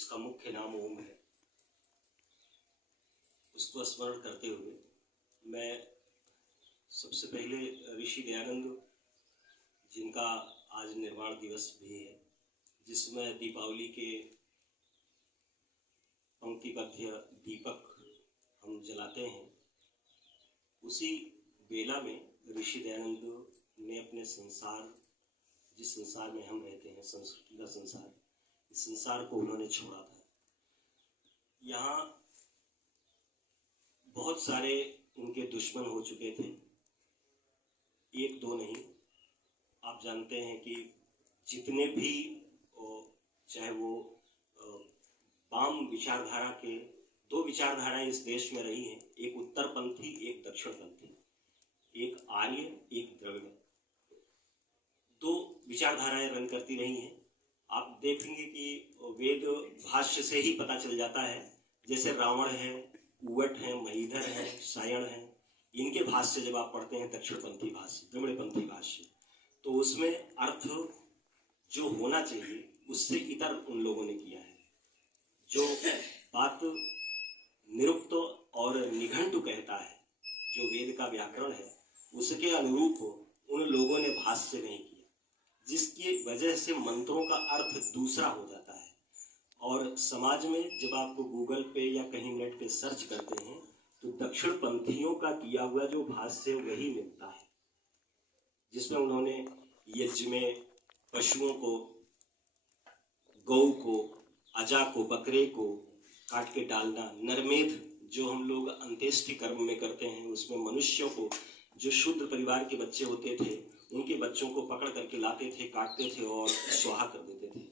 जिसका मुख्य नाम ओम है, उसको स्मरण करते हुए मैं सबसे पहले ऋषि दयानंद, जिनका आज निर्वाण दिवस भी है, जिसमें दीपावली के पंक्तिबद्ध दीपक हम जलाते हैं, उसी बेला में ऋषि दयानंद ने अपने संसार, जिस संसार में हम रहते हैं, संस्कृति का संसार, इस संसार को उन्होंने छोड़ा था। यहाँ बहुत सारे उनके दुश्मन हो चुके थे, एक दो नहीं। आप जानते हैं कि जितने भी, चाहे वो वाम विचारधारा के, दो विचारधाराएं इस देश में रही हैं, एक उत्तरपंथी, एक दक्षिणपंथी, एक आर्य, एक द्रविड़, दो विचारधाराएं रन करती रही हैं। आप देखेंगे कि वेद भाष्य से ही पता चल जाता है, जैसे रावण है, उवट है, महीधर है, सायण है, इनके भाष्य जब आप पढ़ते हैं दक्षिणपंथी भाष्य, द्रविड़पंथी भाष्य, तो उसमें अर्थ जो होना चाहिए उससे इतर उन लोगों ने किया है। जो बात निरुक्त और निघंटु कहता है, जो वेद का व्याकरण है, उसके अनुरूप उन लोगों ने भाष्य नहीं किया, जिसकी वजह से मंत्रों का अर्थ दूसरा हो जाता है। और समाज में जब आप गूगल पे या कहीं नेट पे सर्च करते हैं तो दक्षिण पंथियों का किया हुआ जो भाष्य वही मिलता है, जिसमें उन्होंने यज्ञ में पशुओं को, गौ को, अजा को, बकरे को काट के डालना, नरमेध जो हम लोग अंत्येष्टि कर्म में करते हैं, उसमें मनुष्यों को, जो शुद्ध परिवार के बच्चे होते थे, उनके बच्चों को पकड़ करके लाते थे, काटते थे और स्वाहा कर देते थे।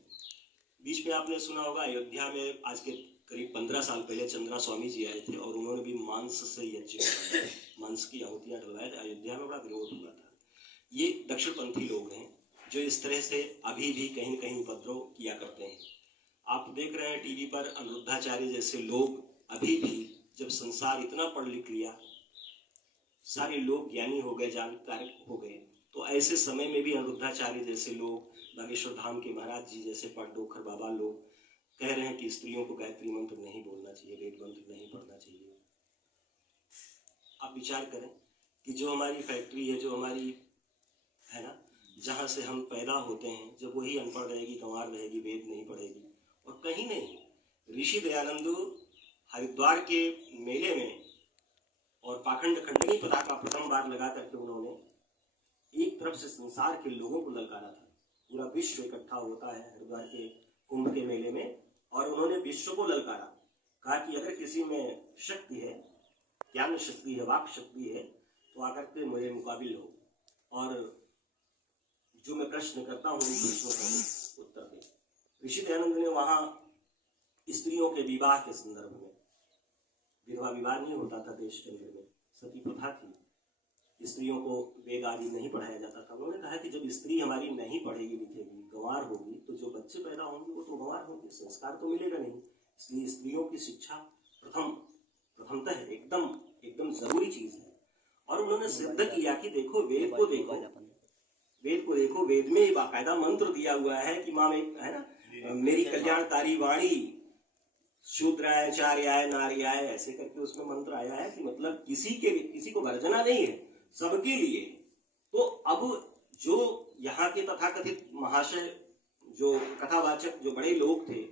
बीच में आपने सुना होगा, अयोध्या में आज के करीब 15 साल पहले चंद्रा स्वामी जी आए थे और उन्होंने भी मांस से यज्ञ किया, मांस की आहुतियां डलवाए थे। अयोध्या में बड़ा विरोध हुआ था। ये दक्षिणपंथी लोग हैं जो इस तरह से अभी भी कहीं न कहीं उपद्रव किया करते हैं। आप देख रहे हैं टीवी पर अनिरुद्धाचार्य जैसे लोग अभी भी, जब संसार इतना पढ़ लिख लिया, सारे लोग ज्ञानी हो गए, जानकार हो गए, तो ऐसे समय में भी अनिरुद्धाचार्य जैसे लोग, नागेश्वर धाम के महाराज जी जैसे पटडोखर बाबा लोग कह रहे हैं कि स्त्रियों को गायत्री मंत्र नहीं बोलना चाहिए, वेद मंत्र नहीं पढ़ना चाहिए। आप विचार करें कि जो हमारी फैक्ट्री है, जो हमारी है ना, जहाँ से हम पैदा होते हैं, जब वही अनपढ़ रहेगी, गंवार रहेगी, वेद नहीं पढ़ेगी, और कहीं नहीं ऋषि दयानंद हरिद्वार के मेले में और पाखंड खंडनी पताका प्रथम बार लगा करके उन्होंने एक तरफ से संसार के लोगों को ललकारा था। पूरा विश्व इकट्ठा होता है हरिद्वार के कुंभ के मेले में, और उन्होंने विश्व को ललकारा, कहा कि अगर किसी में शक्ति है, ज्ञान शक्ति है, वाक शक्ति है, तो आकर के मेरे मुकाबिल हो, और जो मैं प्रश्न करता हूँ उन प्रश्नों का उत्तर दे। ऋषि दयानंद ने वहां स्त्रियों के विवाह के संदर्भ में, विधवा विवाह नहीं होता था देश के अंदर में, सती प्रथा थी, स्त्रियों को वेद आदि नहीं पढ़ाया जाता था। उन्होंने कहा कि जब स्त्री हमारी नहीं पढ़ेगी लिखेगी, गंवार होगी, तो जो बच्चे पैदा होंगे वो तो गंवार होंगे, संस्कार तो मिलेगा नहीं। इसलिए स्त्रियों की शिक्षा प्रथमतः एकदम जरूरी चीज है। और उन्होंने सिद्ध किया कि देखो वेद को देखो, वेद में बाकायदा मंत्र दिया हुआ है कि माँ में, है ना, मेरी कल्याणकारी वाणी शूद्राय चार्याय नार्याय, ऐसे करके उसमें मंत्र आया है कि मतलब किसी को वर्जना नहीं है, सबके लिए। तो अब जो यहाँ के तथाकथित महाशय, जो कथावाचक, जो बड़े लोग थे,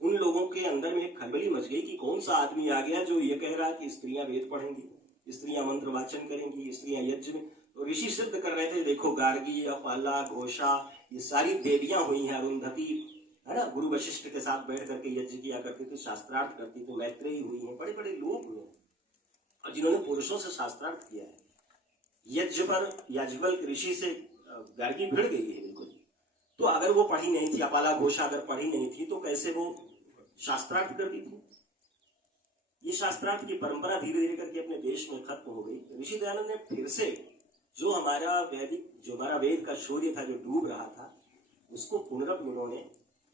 उन लोगों के अंदर में खलबली मच गई कि कौन सा आदमी आ गया जो ये कह रहा है कि स्त्रियां वेद पढ़ेंगी, स्त्रियां मंत्र वाचन करेंगी, स्त्रियां यज्ञ में। तो ऋषि सिद्ध कर रहे थे, देखो गार्गी, अपाला, घोषा, ये सारी देवियां हुई हैं, अरुंधति, है ना, गुरु वशिष्ठ के साथ बैठ करके यज्ञ किया करती थी, शास्त्रार्थ करती थी, मैत्रेयी हुई हैं, बड़े बड़े लोग हुए और जिन्होंने पुरुषों से शास्त्रार्थ किया है। यज्ञ पर याज्ञवल्क्य ऋषि से गार्गी भिड़ गई है बिल्कुल। तो अगर वो पढ़ी नहीं थी, अपाला घोषा अगर पढ़ी नहीं थी, तो कैसे वो शास्त्रार्थ करती थी? ये शास्त्रार्थ की परंपरा धीरे धीरे करके अपने देश में खत्म हो गई। ऋषि दयानंद ने फिर से जो हमारा वेद का शौर्य था, जो डूब रहा था, उसको पुनरअप उन्होंने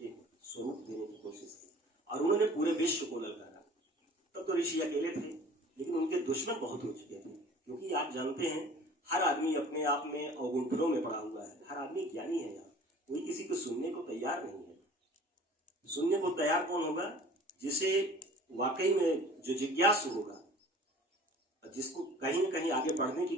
एक स्वरूप देने की कोशिश की और उन्होंने पूरे विश्व को ललकारा। तब तो ऋषि अकेले थे, लेकिन उनके दुश्मन बहुत हो चुके थे, क्योंकि आप जानते हैं हर आदमी अपने आप में अवगुंठनों में पड़ा हुआ है, हर आदमी ज्ञानी है, यहाँ कोई किसी को सुनने को तैयार नहीं है। सुनने को तैयार कौन होगा? जिसे वाकई में जो जिज्ञासु होगा, जिसको कहीं न कहीं आगे बढ़ने की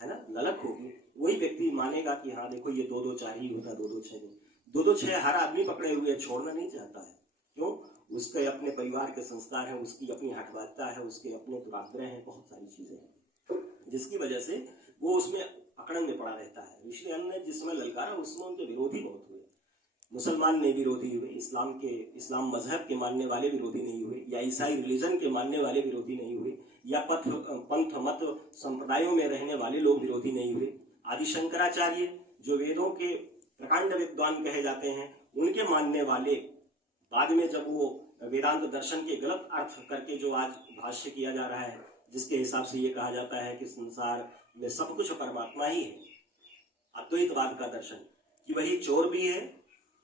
है ना ललक होगी, वही व्यक्ति मानेगा कि हाँ देखो ये 2-2 4 ही होता, 2-2 6 नहीं। 2-2 6 हर आदमी पकड़े हुए छोड़ना नहीं चाहता है। क्यों? उसके अपने परिवार के संस्कार हैं, उसकी अपनी हठबाजता है, उसके अपने दुराग्रह हैं, बहुत सारी चीजें हैं, जिसकी वजह से वो उसमें अकड़न में पड़ा रहता है। ऋषि दयानंद ने जिस समय ललकारा उसमें उनके विरोधी बहुत हुए। मुसलमान नहीं विरोधी हुए, इस्लाम मजहब के मानने वाले विरोधी नहीं हुए, या ईसाई रिलीजन के मानने वाले विरोधी नहीं हुए, या पंथ मत संप्रदायों में रहने वाले लोग विरोधी नहीं हुए। आदि शंकराचार्य जो वेदों के प्रकांड विद्वान कहे जाते हैं, उनके मानने वाले बाद में जब वो वेदांत दर्शन के गलत अर्थ करके जो आज भाष्य किया जा रहा है, जिसके हिसाब से ये कहा जाता है कि संसार में सब कुछ परमात्मा ही है, अद्वैतवाद का दर्शन, कि वही चोर भी है,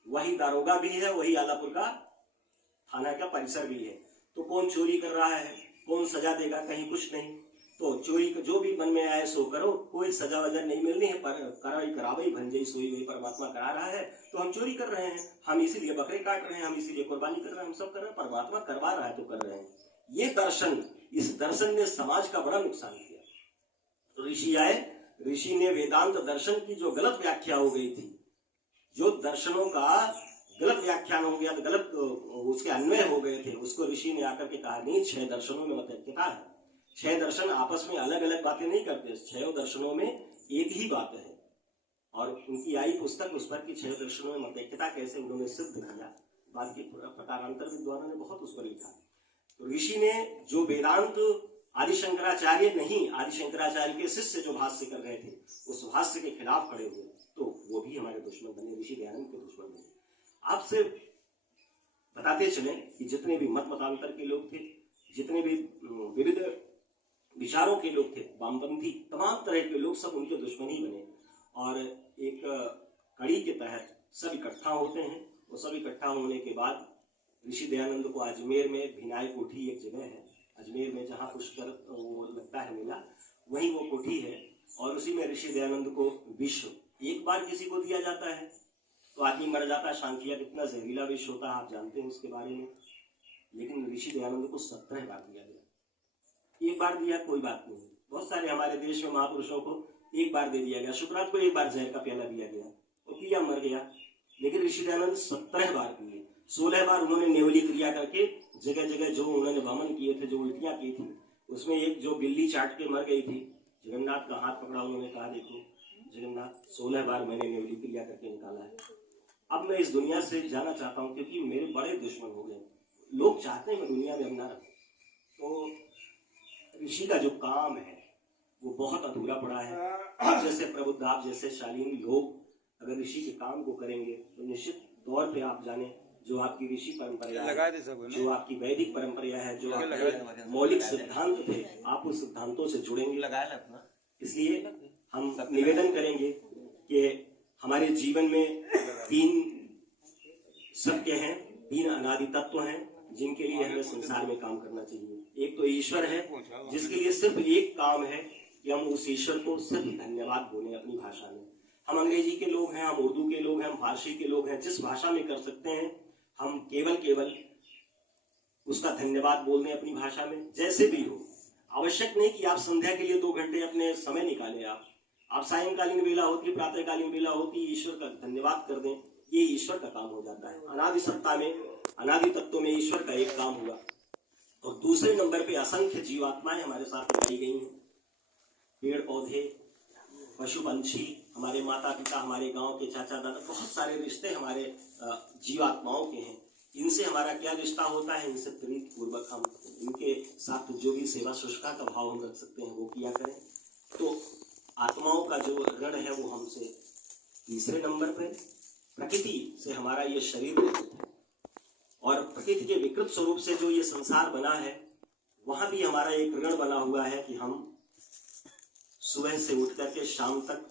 वही दारोगा भी है, वही आलापुर का थाना का परिसर भी है। तो कौन चोरी कर रहा है, कौन सजा देगा? कहीं कुछ नहीं। तो चोरी जो भी मन में आए सो करो, कोई सजा वजह नहीं मिलनी है, पर करावई भंजई सोई वही परमात्मा करा रहा है। तो हम चोरी कर रहे हैं, हम इसीलिए बकरे काट रहे हैं, हम इसीलिए कुर्बानी कर रहे हैं, हम सब कर रहे हैं, परमात्मा करवा रहा है तो कर रहे हैं। ये दर्शन, इस दर्शन ने समाज का बड़ा नुकसान किया। तो ऋषि आए, ऋषि ने वेदांत दर्शन की जो गलत व्याख्या हो गई थी, जो दर्शनों का गलत व्याख्यान हो गया, गलत उसके अन्वय हो गए थे, उसको ऋषि ने आकर के कहा नहीं, 6 दर्शनों में मतैक्यता है। 6 दर्शन आपस में अलग अलग बातें नहीं करते, 6 दर्शनों में एक ही बात है। और उनकी आई पुस्तक उस पर की 6 दर्शनों में मतैक्यता कैसे उन्होंने सिद्ध किया, बाद के प्रकारांतर विद्वानों ने बहुत उस पर लिखा। तो ऋषि ने जो वेदांत आदि शंकराचार्य नहीं, आदि शंकराचार्य के शिष्य जो भाष्य कर रहे थे, उस भाष्य के खिलाफ खड़े हुए, तो वो भी हमारे दुश्मन बने, ऋषि दयानंद के दुश्मन बने। आपसे बताते चले कि जितने भी मतांतर के लोग थे, जितने भी विविध विचारों के लोग थे, वामपंथी तमाम तरह के लोग, सब उनके दुश्मन ही बने। और एक कड़ी के तहत सब इकट्ठा होते हैं, और सब इकट्ठा होने के बाद ऋषि दयानंद को अजमेर में भिनाई कोठी एक जगह है, अजमेर में जहाँ पुष्कर वो लगता है मेला, वही वो कोठी है, और उसी में ऋषि दयानंद को विष एक बार किसी को दिया जाता है तो आदमी मर जाता है। शांतिया कितना जहरीला विष होता है, आप जानते हैं उसके बारे में। लेकिन ऋषि दयानंद को 17 बार दिया गया। एक बार दिया कोई बात नहीं, बहुत सारे हमारे देश में महापुरुषों को एक बार दे दिया गया। शुक्रात को एक बार जहर का प्याला दिया गया, वो पिया मर गया। लेकिन ऋषि दयानंद 17 बार पिए। 16 बार उन्होंने नेवली क्रिया करके जगह जगह जो उन्होंने वमन किए थे, जो उल्टियां की थी, उसमें एक जो बिल्ली चाट के मर गई थी, जगन्नाथ का हाथ पकड़ा, उन्होंने कहा देखो जगन्नाथ 16 बार मैंने नेवली क्रिया करके निकाला है। अब मैं इस दुनिया से जाना चाहता हूँ, क्योंकि मेरे बड़े दुश्मन हो गए, लोग चाहते हैं मैं दुनिया में अब ना रहूं। तो ऋषि का जो काम है वो बहुत अधूरा पड़ा है। जैसे प्रबुद्ध आप जैसे शालीन लोग अगर ऋषि के काम को करेंगे तो निश्चित तौर पे आप जाने जो आपकी ऋषि परंपरा है, जो आपकी वैदिक परंपरा है, जो आपके मौलिक सिद्धांत थे, आप उस सिद्धांतों से जुड़ेंगे। इसलिए हम निवेदन करेंगे कि हमारे जीवन में 3 सत्य हैं, 3 अनादि तत्व हैं, जिनके लिए हमें संसार में काम करना चाहिए। एक तो ईश्वर है, जिसके लिए सिर्फ एक काम है कि हम उस ईश्वर को सिर्फ धन्यवाद बोले अपनी भाषा में। हम अंग्रेजी के लोग हैं, हम उर्दू के लोग हैं, हम फारसी के लोग हैं, जिस भाषा में कर सकते हैं हम केवल उसका धन्यवाद बोलने अपनी भाषा में, जैसे भी हो। आवश्यक नहीं कि आप संध्या के लिए 2 घंटे अपने समय निकालें, आप सायंकालीन वेला होती, प्रातःकालीन वेला होती, ईश्वर का धन्यवाद कर दें, ये ईश्वर का काम हो जाता है। अनादि सत्ता में, अनादि तत्व में ईश्वर का एक काम हुआ। और दूसरे नंबर पे असंख्य जीवात्माएं हमारे साथ लगाई गई हैं, पेड़ पौधे, पशु पंछी, हमारे माता पिता, हमारे गांव के चाचा दादा, बहुत सारे रिश्ते हमारे जीवात्माओं के हैं। इनसे हमारा क्या रिश्ता होता है, इनसे प्रीत पूर्वक हम इनके साथ जो भी सेवा शुष्का का भाव हम रख सकते हैं वो किया करें। तो आत्माओं का जो ऋण है वो हमसे। तीसरे नंबर पे प्रकृति से हमारा ये शरीर है, और प्रकृति के विकृत स्वरूप से जो ये संसार बना है, वहां भी हमारा एक ऋण बना हुआ है कि हम सुबह से उठ करके शाम तक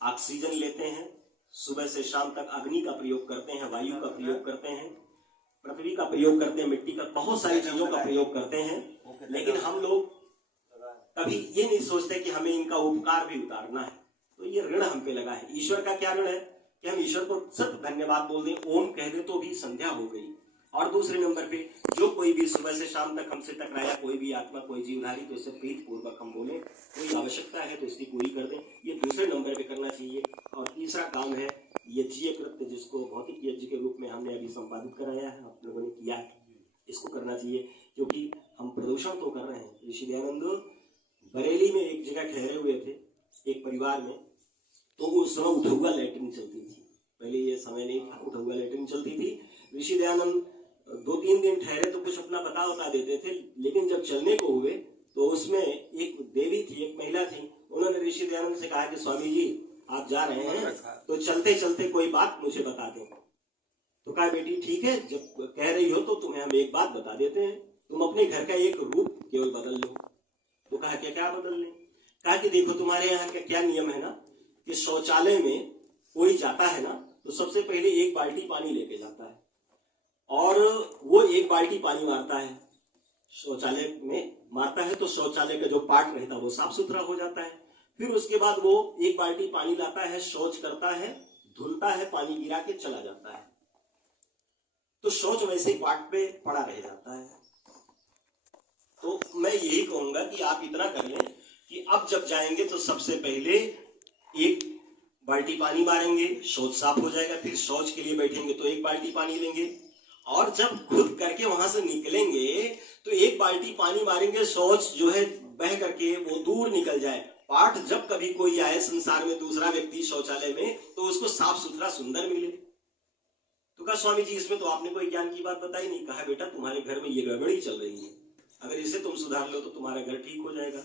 ऑक्सीजन लेते हैं, सुबह से शाम तक अग्नि का प्रयोग करते हैं, वायु का प्रयोग करते हैं, पृथ्वी का प्रयोग करते हैं, मिट्टी का, बहुत सारी चीजों का प्रयोग करते हैं। लेकिन हम लोग कभी ये नहीं सोचते कि हमें इनका उपकार भी उतारना है। तो ये ऋण हम पे लगा है। ईश्वर का क्या ऋण है? कि हम ईश्वर को सिर्फ धन्यवाद बोल दें, ओम कह दे तो भी संध्या हो गई। और दूसरे नंबर पे जो कोई भी सुबह से शाम तक हमसे टकराया, कोई भी आत्मा, कोई जीवधारी, तो इससे प्रीत पूर्वक हम बोले, कोई आवश्यकता है तो इसकी पूरी कर दें, ये दूसरे नंबर पे करना चाहिए। और तीसरा काम है यज्ञीय कृत्य, जिसको भौतिक यज्ञ के रूप में हमने अभी संपादित कराया है, आप लोगों ने किया है, इसको करना चाहिए, क्योंकि हम प्रदूषण तो कर रहे हैं। ऋषि दयानंद बरेली में एक जगह ठहरे हुए थे एक परिवार में, तो उस समय उठौआ लैट्रिन चलती थी, पहले ये समय नहीं था, उठौआ लैट्रिन चलती थी। ऋषि दयानंद 2-3 दिन ठहरे तो कुछ अपना बता देते थे, लेकिन जब चलने को हुए तो उसमें एक देवी थी, एक महिला थी, उन्होंने ऋषि दयानंद से कहा कि स्वामी जी आप जा रहे हैं तो चलते चलते कोई बात मुझे बता दें। तो कहा बेटी ठीक है, जब कह रही हो तो तुम्हें हम एक बात बता देते हैं, तुम अपने घर का एक रूप केवल बदल लो। तो कहा क्या बदल लें? कहा कि देखो तुम्हारे यहाँ का क्या नियम है ना, कि शौचालय में कोई जाता है ना तो सबसे पहले एक बाल्टी पानी लेके जाता है, और वो एक बाल्टी पानी मारता है, शौचालय में मारता है तो शौचालय का जो पार्ट रहता है वो साफ सुथरा हो जाता है। फिर उसके बाद वो एक बाल्टी पानी लाता है, शौच करता है, धुलता है, पानी गिरा के चला जाता है, तो शौच वैसे ही पार्ट पे पड़ा रह जाता है। तो मैं यही कहूंगा कि आप इतना कर लें कि अब जब जाएंगे तो सबसे पहले एक बाल्टी पानी मारेंगे, शौच साफ हो जाएगा, फिर शौच के लिए बैठेंगे तो एक बाल्टी पानी लेंगे, और जब खुद करके वहां से निकलेंगे तो एक बाल्टी पानी मारेंगे, शौच जो है बह करके वो दूर निकल जाए। पाठ जब कभी कोई आए संसार में, दूसरा व्यक्ति शौचालय में, तो उसको साफ सुथरा सुंदर मिले। तो कहा स्वामी जी इसमें तो आपने कोई ज्ञान की बात बताई नहीं। कहा बेटा तुम्हारे घर में ये गड़बड़ी चल रही है, अगर इसे तुम सुधार लो तो तुम्हारा घर ठीक हो जाएगा।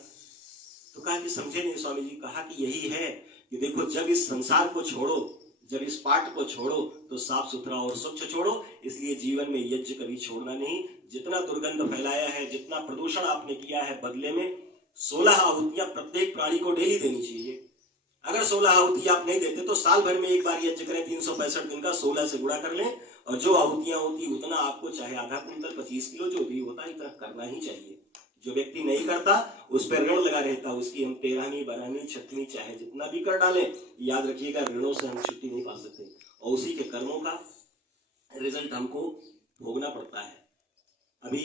तो कहा कि समझे नहीं स्वामी जी। कहा कि यही है कि देखो जब इस संसार को छोड़ो, जब इस पाठ को छोड़ो तो साफ सुथरा और स्वच्छ छोड़ो, इसलिए जीवन में यज्ञ कभी छोड़ना नहीं। जितना दुर्गंध फैलाया है, जितना प्रदूषण आपने किया है, बदले में 16 आहुतियां प्रत्येक प्राणी को डेली देनी चाहिए। अगर 16 आहुति आप नहीं देते तो साल भर में एक बार यज्ञ करें, 365 दिन का 16 से गुणा कर लें, और जो आहुतियां होती उतना आपको, चाहे आधा कुंटल 25 किलो जो भी होता है, इतना करना ही चाहिए। जो व्यक्ति नहीं करता उस पर ऋण लगा रहता, उसकी हम 13वीं 12वीं 6वीं चाहे जितना भी कर डालें, याद रखिएगा ऋणों से हम छुट्टी नहीं पा सकते, और उसी के कर्मों का रिजल्ट हमको भोगना पड़ता है। अभी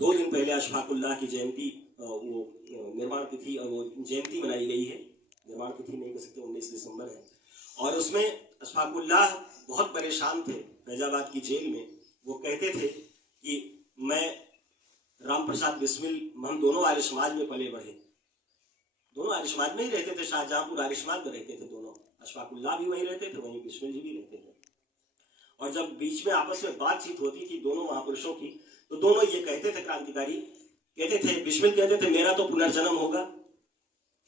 2 दिन पहले अशफाकुल्लाह की जयंती, वो निर्माण तिथि, और वो जयंती मनाई गई है, निर्माण तिथि नहीं कह सकते, 19 दिसंबर है। और उसमें अशफाकुल्लाह बहुत परेशान थे फैजाबाद की जेल में। वो कहते थे कि मैं राम प्रसाद बिस्मिल, हम दोनों आर्य समाज में पले बढ़े, दोनों आर्य समाज में ही रहते थे, शाहजहांपुर आर्य समाज में रहते थे दोनों, अशफाकुल्लाह भी वहीं रहते थे, वहीं बिस्मिल जी भी रहते थे। और जब बीच में आपस में बातचीत होती थी दोनों महापुरुषों की, तो दोनों ये कहते थे, क्रांतिकारी कहते थे, बिस्मिल कहते थे मेरा तो पुनर्जन्म होगा,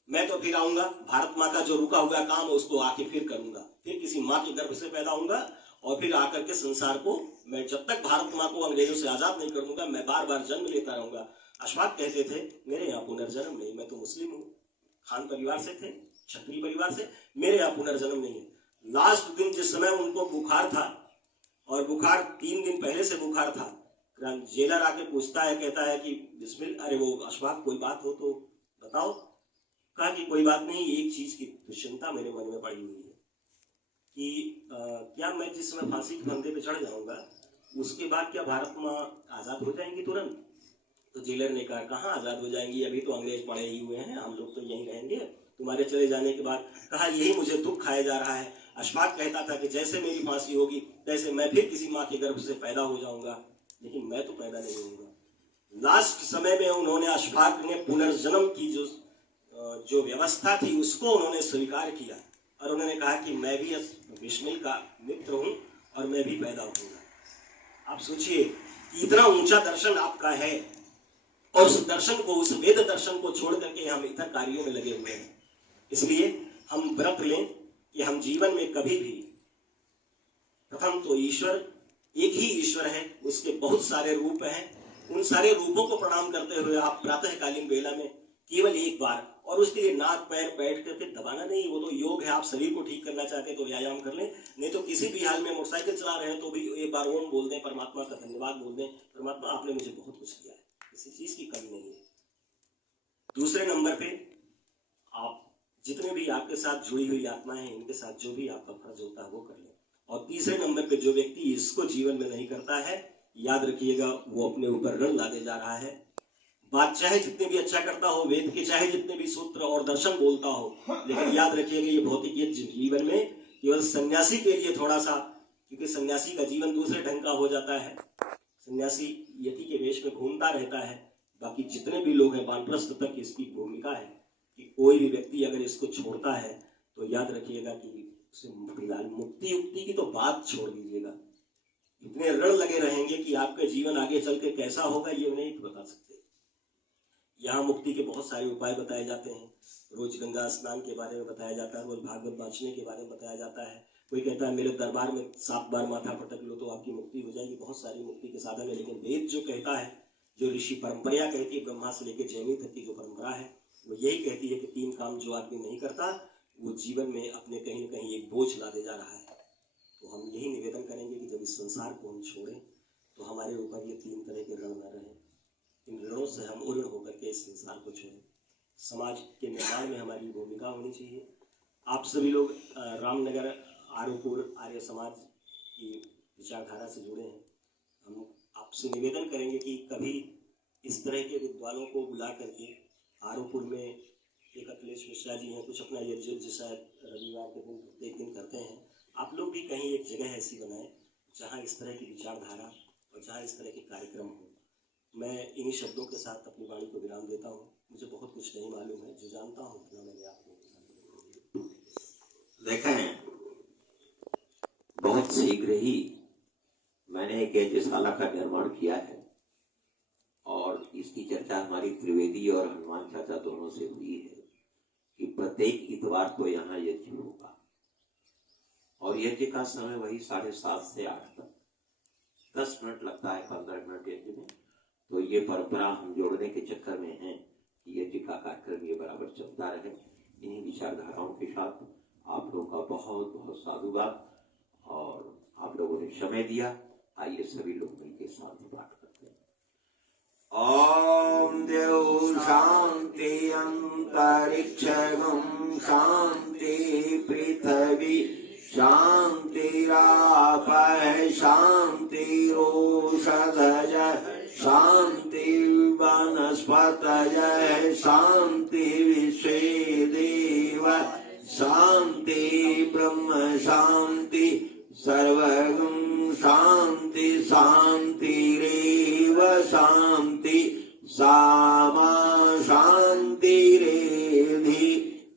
मैं तो फिर आऊंगा, भारत माँ का जो रुका हुआ काम है उसको आके फिर करूंगा, फिर किसी माँ के गर्भ से पैदा होऊंगा, और फिर आकर के संसार को, मैं जब तक भारत माँ को अंग्रेजों से आजाद नहीं कर दूंगा, मैं बार बार जन्म लेता रहूंगा। अशफाक कहते थे मेरे यहाँ पुनर्जन्म नहीं, मैं तो मुस्लिम हूँ, खान परिवार से थे, क्षत्रिय परिवार से, मेरे यहाँ पुनर्जन्म नहीं है। लास्ट दिन जिस समय उनको बुखार था, और बुखार 3 दिन पहले से बुखार था, जेलर आके पूछता है, कहता है कि बिस्मिल, अरे वो अशफाक कोई बात हो तो बताओ। कहा कि कोई बात नहीं, एक चीज की दुश्चिंता मेरे मन में पड़ी हुई है कि क्या मैं जिस समय फांसी के फंदे पे चढ़ जाऊंगा उसके बाद क्या भारत माँ आजाद हो जाएंगी तुरंत? तो जेलर ने कहा कहाँ आजाद हो जाएंगी, अभी तो अंग्रेज पड़े ही हुए हैं, हम लोग तो यहीं रहेंगे तुम्हारे चले जाने के बाद। कहा यही मुझे दुख खाया जा रहा है। अशफाक कहता था कि जैसे मेरी फांसी होगी तैसे मैं फिर किसी माँ के गर्भ से पैदा हो जाऊंगा, लेकिन मैं तो पैदा नहीं होऊंगा। लास्ट समय में उन्होंने, अशफाक ने पुनर्जन्म की जो व्यवस्था थी उसको उन्होंने स्वीकार किया, और उन्होंने कहा कि मैं भी बिस्मिल का मित्र हूं और मैं भी पैदा होऊंगा। आप सोचिए कि इतना ऊंचा दर्शन आपका है, और उस दर्शन को, उस वेद दर्शन को छोड़ करके हम इतर कार्यों में लगे हुए हैं। इसलिए हम व्रत लें कि हम जीवन में कभी भी, प्रथम तो ईश्वर एक ही ईश्वर है, उसके बहुत सारे रूप हैं, उन सारे रूपों को प्रणाम करते हुए आप प्रातःकालीन वेला में केवल एक बार, और उसके लिए नाक पैर बैठ करके दबाना नहीं, वो तो योग है, आप शरीर को ठीक करना चाहते हैं तो व्यायाम कर लें, नहीं तो किसी भी हाल में मोटरसाइकिल चला रहे हैं तो भी एक बार ओम बोल दें, परमात्मा का धन्यवाद बोल दें, परमात्मा आपने मुझे बहुत कुछ दिया है, किसी चीज की कमी नहीं है। दूसरे नंबर पे आप जितने भी आपके साथ जुड़ी हुई आत्माएं हैं, इनके साथ जो भी आपका फर्ज होता है वो कर ले। और तीसरे नंबर पे जो व्यक्ति इसको जीवन में नहीं करता है, याद रखिएगा वो अपने ऊपर रण लादे जा रहा है। बात चाहे जितने भी अच्छा करता हो, वेद के चाहे जितने भी सूत्र और दर्शन बोलता हो, लेकिन याद रखिएगा ये भौतिक जीवन में केवल सन्यासी के लिए थोड़ा सा, क्योंकि सन्यासी का जीवन दूसरे ढंग का हो जाता है। सन्यासी यति के वेश में घूमता रहता है। बाकी जितने भी लोग हैं, वानप्रस्थ तक इसकी भूमिका है कि कोई भी व्यक्ति अगर इसको छोड़ता है तो याद रखिएगा कि उसे फिलहाल मुक्ति युक्ति की तो बात छोड़ दीजिएगा, इतने रण लगे रहेंगे कि आपका जीवन आगे चल के कैसा होगा ये नहीं बता सकते। यहाँ मुक्ति के बहुत सारे उपाय बताए जाते हैं। रोज गंगा स्नान के बारे में बताया जाता है, रोज भागवत वाचने के बारे में बताया जाता है। कोई कहता है मेरे दरबार में 7 बार माथा पटक लो तो आपकी मुक्ति हो जाएगी। बहुत सारी मुक्ति के साधन है, लेकिन वेद जो कहता है, जो ऋषि परंपरा कहती है, ब्रह्मा से लेकर जैनी तक की जो परंपरा है वो यही कहती है कि 3 काम जो आदमी नहीं करता वो जीवन में अपने कहीं न कहीं एक बोझ लादे जा रहा है। तो हम यही निवेदन करेंगे कि जब इस संसार को हम छोड़ें तो हमारे ऊपर ये 3 तरह के ऋण न रहे। इन ऋणों से हम उऋण होकर के इस संसार को छोड़ें। समाज के निर्माण में हमारी भूमिका होनी चाहिए। आप सभी लोग रामनगर आरोपुर आर्य समाज की विचारधारा से जुड़े हैं। हम आपसे निवेदन करेंगे कि कभी इस तरह के विद्वानों को बुला करके, आरोपुर में एक अखिलेश मिश्रा जी हैं, कुछ अपना यज्ञ जैसा रविवार के दिन प्रत्येक दिन करते हैं। आप लोग भी कहीं एक जगह ऐसी बनाएं जहां इस तरह की विचारधारा और जहां इस तरह के कार्यक्रम हो। मैं इन्हीं शब्दों के साथ अपनी वाणी को विराम देता हूँ। मुझे बहुत कुछ नहीं मालूम है, जो जानता हूँ उतना मैंने आपको देखें। बहुत शीघ्र ही मैंने एक यज्ञशाला का निर्माण किया है और इसकी चर्चा हमारी त्रिवेदी और हनुमान चाचा दोनों से हुई है कि प्रत्येक इतवार को यहाँ यज्ञ होगा और यज्ञ का समय वही 7:30 से 8 तक, 10 मिनट लगता है, 15 मिनट यज्ञ में। तो ये परंपरा हम जोड़ने के चक्कर में हैं कि यज्ञ का कार्यक्रम ये बराबर चलता रहे। इन्हीं विचारधाराओं के साथ आप लोगों का बहुत बहुत साधुवाद और आप लोगों ने समय दिया। आइए सभी लोग मिलकर साथ पाठ करते हैं। ओम देव शांति अंतरिक्षम शांति पृथ्वी शांतिरापः शांतिरोषधय शांति वनस्पतयः शांति विश्वे देव शांति ब्रह्म शांति सर्वगुण शांति शांतिरेव शांति सामा शांतिरेधि।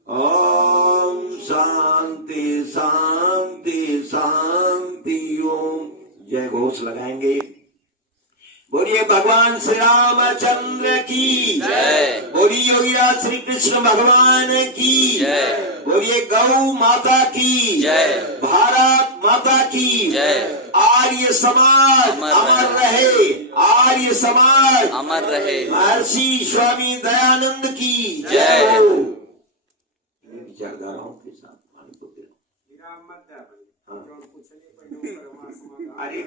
ओम शांति शांति शांति ओम। जय घोष लगाएंगे। बोलिए भगवान श्री रामचंद्र की जय। बोलिए योगीराज श्री कृष्ण भगवान की जय। बोलिए गौ माता की जय। भारत माता की जय। आर्य समाज अमर रहे। आर्य समाज अमर रहे। महर्षि स्वामी दयानंद की जय हो। विचारधाराओं के साथ अरे